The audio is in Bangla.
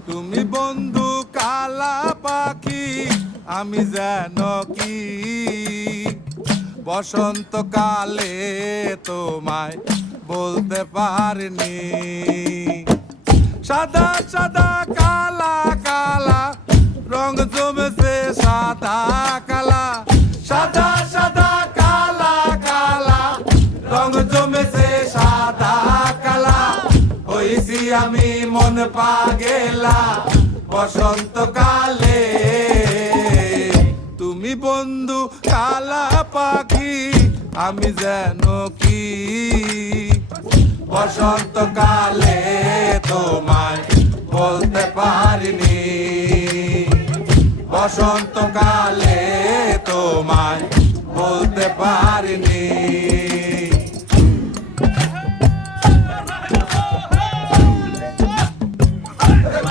তুমি বন্ধু কালা পাখি, আমি যেন কি বসন্তকালে তোমায় বলতে পারিনি। সাদা সাদা কালা কালা রং জমেছে সাদা কালা, সাদা সাদা কালা কালা রং জমেছে সাদা কালা। হইছি আমি মন পাগেলা বসন্তকালে। তুমি বন্ধু কালা পাখি, আমি যেন কি বসন্তকালে তোমায় বলতে পারিনি। বসন্তকালে তোমায় বলতে পারিনি।